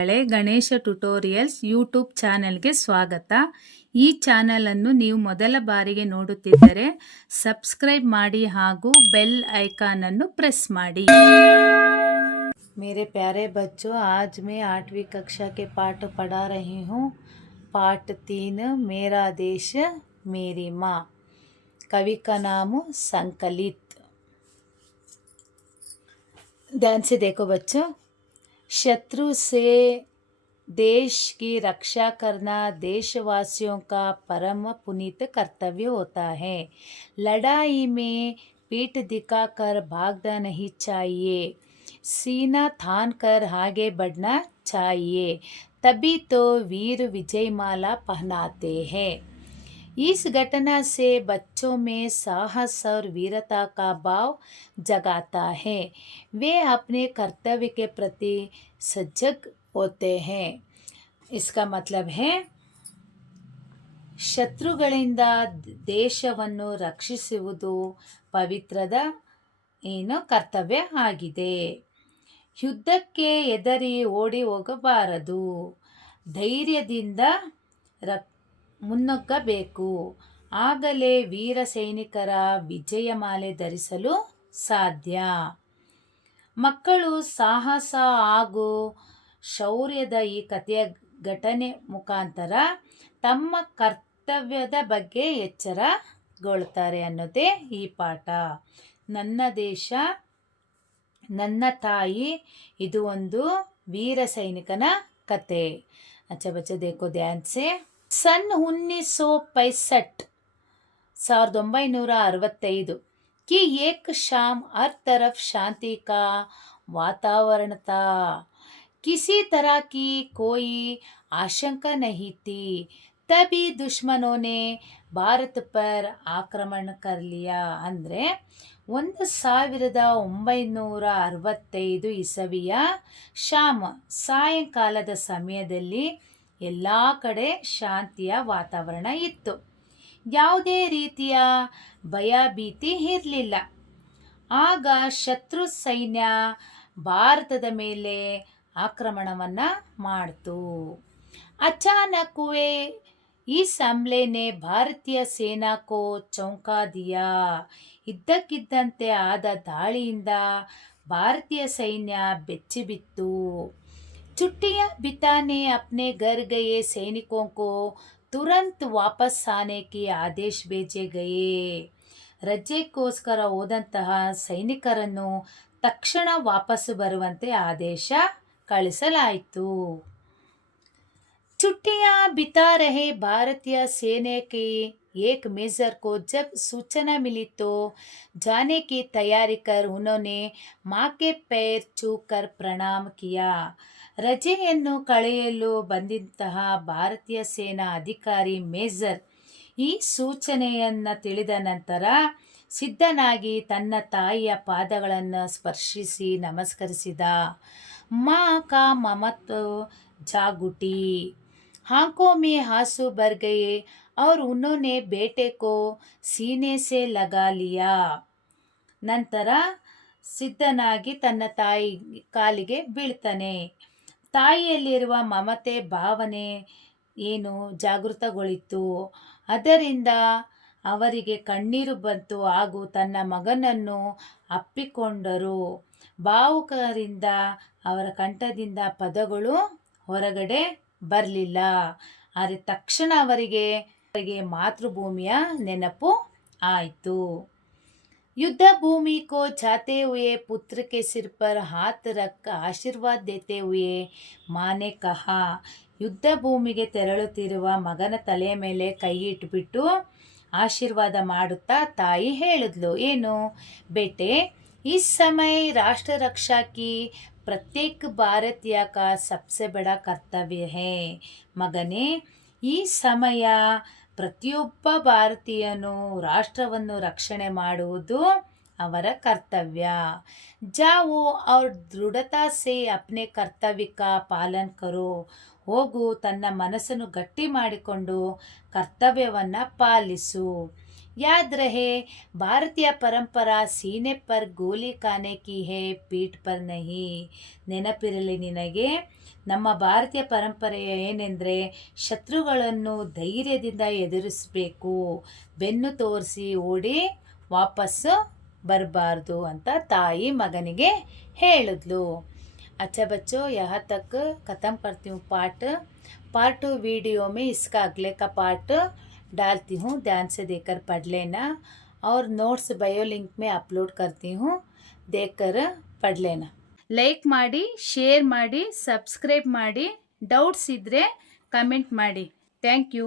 Ganesha tutorials YouTube ಚಾನೆಲ್ಗೆ ಸ್ವಾಗತ. ಈ ಚಾನೆಲನ್ನು ನೀವು ಮೊದಲ ಬಾರಿಗೆ ನೋಡುತ್ತಿದ್ದರೆ ಸಬ್ಸ್ಕ್ರೈಬ್ ಮಾಡಿ ಹಾಗೂ ಬೆಲ್ ಐಕಾನ್ ಅನ್ನು ಪ್ರೆಸ್ ಮಾಡಿ. मेरे प्यारे बच्चों, आज मैं 8वीं कक्षा के पाठ पढ़ा रही हूँ. पाठ 3 मेरा देश मेरी माँ. कवि का नाम संकलित. ध्यान से देखो बच्चों. शत्रु से देश की रक्षा करना देशवासियों का परम पुनीत कर्तव्य होता है. लड़ाई में पीठ दिखाकर भागना नहीं चाहिए, सीना थान कर आगे बढ़ना चाहिए, तभी तो वीर विजय माला पहनाते हैं. इस घटना से बच्चों में साहस और वीरता का भाव जगाता है. वे अपने कर्तव्य के प्रति सजग होते हैं. इसका मतलब है, ಶತ್ರುಗಳಿಂದ ದೇಶವನ್ನು ರಕ್ಷಿಸುವುದು ಪವಿತ್ರದ ಕರ್ತವ್ಯ ಆಗಿದೆ. ಯುದ್ಧಕ್ಕೆ ಹೆದರಿ ಓಡಿ ಹೋಗಬಾರದು. ಧೈರ್ಯದಿಂದ ಮುನ್ನುಗ್ಗಬೇಕು. ಆಗಲೇ ವೀರ ಸೈನಿಕರ ವಿಜಯಮಾಲೆ ಧರಿಸಲು ಸಾಧ್ಯ. ಮಕ್ಕಳು ಸಾಹಸ ಹಾಗೂ ಶೌರ್ಯದ ಈ ಕಥೆಯ ಘಟನೆ ಮುಖಾಂತರ ತಮ್ಮ ಕರ್ತವ್ಯದ ಬಗ್ಗೆ ಎಚ್ಚರಗೊಳ್ತಾರೆ ಅನ್ನೋದೇ ಈ ಪಾಠ. ನನ್ನ ದೇಶ, ನನ್ನ ತಾಯಿ, ಇದು ಒಂದು ವೀರ ಸೈನಿಕನ ಕತೆ. अच्छा बच्चे देखो ध्यान से. सन 1965 1965 कि एक शाम हर तरफ शांति का वातावरण था. किसी तरह की कोई आशंका नहीं थी. तभी दुश्मनों ने ಭಾರತ पर ಆಕ್ರಮಣ कर लिया. ಅಂದರೆ 1965 ಇಸವಿಯ ಸಾಯಂಕಾಲದ ಸಮಯದಲ್ಲಿ ಎಲ್ಲ ಕಡೆ ಶಾಂತಿಯ ವಾತಾವರಣ ಇತ್ತು. ಯಾವುದೇ ರೀತಿಯ ಭಯಭೀತಿ ಇರಲಿಲ್ಲ. ಆಗ ಶತ್ರು ಸೈನ್ಯ ಭಾರತದ ಮೇಲೆ ಆಕ್ರಮಣವನ್ನು ಮಾಡ್ತು. अचानक हुए इस हमले ने ಭಾರತೀಯ ಸೇನಾ ಕೋ ಚೌಂಕಾ ದಿಯಾ. ಇದ್ದಕ್ಕಿದ್ದಂತೆ ಆದ ದಾಳಿಯಿಂದ ಭಾರತೀಯ ಸೈನ್ಯ ಬೆಚ್ಚಿಬಿತ್ತು. छुट्टियां बिताने अपने घर गए सैनिकों को तुरंत वापस आने की आदेश भेजे गए. ರಜೆಗೋಸ್ಕರ ಹೋದಂತಹ ಸೈನಿಕರನ್ನು ತಕ್ಷಣ ವಾಪಸ್ಸು ಬರುವಂತೆ ಆದೇಶ ಕಳಿಸಲಾಯಿತು. छुट्टियां बिता रहे भारतीय सेना के एक मेजर को जब सूचना मिली तो जाने की तैयारी कर उन्होंने माँ के पैर छूकर प्रणाम किया. ರಜೆಯನ್ನು ಕಳೆಯಲು ಬಂದಂತಹ ಭಾರತೀಯ ಸೇನಾ ಅಧಿಕಾರಿ ಮೇಜರ್ ಈ ಸೂಚನೆಯನ್ನು ತಿಳಿದ ನಂತರ ಸಿದ್ಧನಾಗಿ ತನ್ನ ತಾಯಿಯ ಪಾದಗಳನ್ನು ಸ್ಪರ್ಶಿಸಿ ನಮಸ್ಕರಿಸಿದ. ಮಾ ಕಾ ಮಮತ್ವ ಜಾಗುಟಿ. आंखों में आंसू भर गए और उन्होंने बेटे को सीने से लगा लिया. ನಂತರ ಸಿದ್ಧನಾಗಿ ತನ್ನ ತಾಯಿ ಕಾಲಿಗೆ ಬೀಳ್ತಾನೆ. ತಾಯಿಯಲ್ಲಿರುವ ಮಮತೆ ಭಾವನೆ ಜಾಗೃತಗೊಳಿತು. ಅದರಿಂದ ಅವರಿಗೆ ಕಣ್ಣೀರು ಬಂತು ಹಾಗೂ ತನ್ನ ಮಗನನ್ನು ಅಪ್ಪಿಕೊಂಡರು. ಭಾವುಕರಿಂದ ಅವರ ಕಂಠದಿಂದ ಪದಗಳು ಹೊರಗಡೆ ಬರಲಿಲ್ಲ. ಆದರೆ ತಕ್ಷಣ ಅವರಿಗೆ ಮಾತೃಭೂಮಿಯ ನೆನಪು ಆಯಿತು. युद्ध भूमि को जाते हुए पुत्र के सिर पर हाथ रख आशीर्वाद देते हुए माँ ने कहा. ಯುದ್ಧ ಭೂಮಿಗೆ ತೆರಳುತ್ತಿರುವ ಮಗನ ತಲೆಯ ಮೇಲೆ ಕೈ ಇಟ್ಬಿಟ್ಟು ಆಶೀರ್ವಾದ ಮಾಡುತ್ತಾ ತಾಯಿ ಹೇಳಿದ್ಲು. ಏನು? ಬೇಟೆ, इस समय राष्ट्र रक्षा की प्रत्येक भारतीय का सबसे बड़ा कर्तव्य है. ಮಗನೇ, ಈ ಸಮಯ ಪ್ರತಿಯೊಬ್ಬ ಭಾರತೀಯನು ರಾಷ್ಟ್ರವನ್ನು ರಕ್ಷಣೆ ಮಾಡುವುದು ಅವರ ಕರ್ತವ್ಯ. ಜಾವೋ और दृढ़ता से अपने कर्तव्य का पालन करो. ಹೋಗು, ತನ್ನ ಮನಸ್ಸನ್ನು ಗಟ್ಟಿ ಮಾಡಿಕೊಂಡು ಕರ್ತವ್ಯವನ್ನು ಪಾಲಿಸು. याद रहे, ಭಾರತೀಯ ಪರಂಪರಾ ಸೀನೆ ಪರ್ ಗೋಲಿ ಖಾನೆ ಕಿ ಹೇ ಪೀಠ್ ಪರ್ ನಹಿ. ನೆನಪಿರಲಿ ನಿನಗೆ, ನಮ್ಮ ಭಾರತೀಯ ಪರಂಪರೆ ಏನೆಂದರೆ ಶತ್ರುಗಳನ್ನು ಧೈರ್ಯದಿಂದ ಎದುರಿಸಬೇಕು, ಬೆನ್ನು ತೋರಿಸಿ ಓಡಿ ವಾಪಸ್ಸು ಬರಬಾರ್ದು ಅಂತ ತಾಯಿ ಮಗನಿಗೆ ಹೇಳಿದ್ಲು. अच्छा बच्चों, यहाँ तक ख़त्म करती हूँ पार्ट 2 वीडियो में इसका अगले का पार्ट डालती हूँ, ध्यान से देखकर पढ़ लेना और नोट्स बायो लिंक में अपलोड करती हूँ, देखकर पढ़ लेना. ಲೈಕ್ ಮಾಡಿ, ಶೇರ್ ಮಾಡಿ, ಸಬ್ಸ್ಕ್ರೈಬ್ ಮಾಡಿ, ಡೌಟ್ಸ್ ಇದ್ದರೆ ಕಮೆಂಟ್ ಮಾಡಿ. Thank you.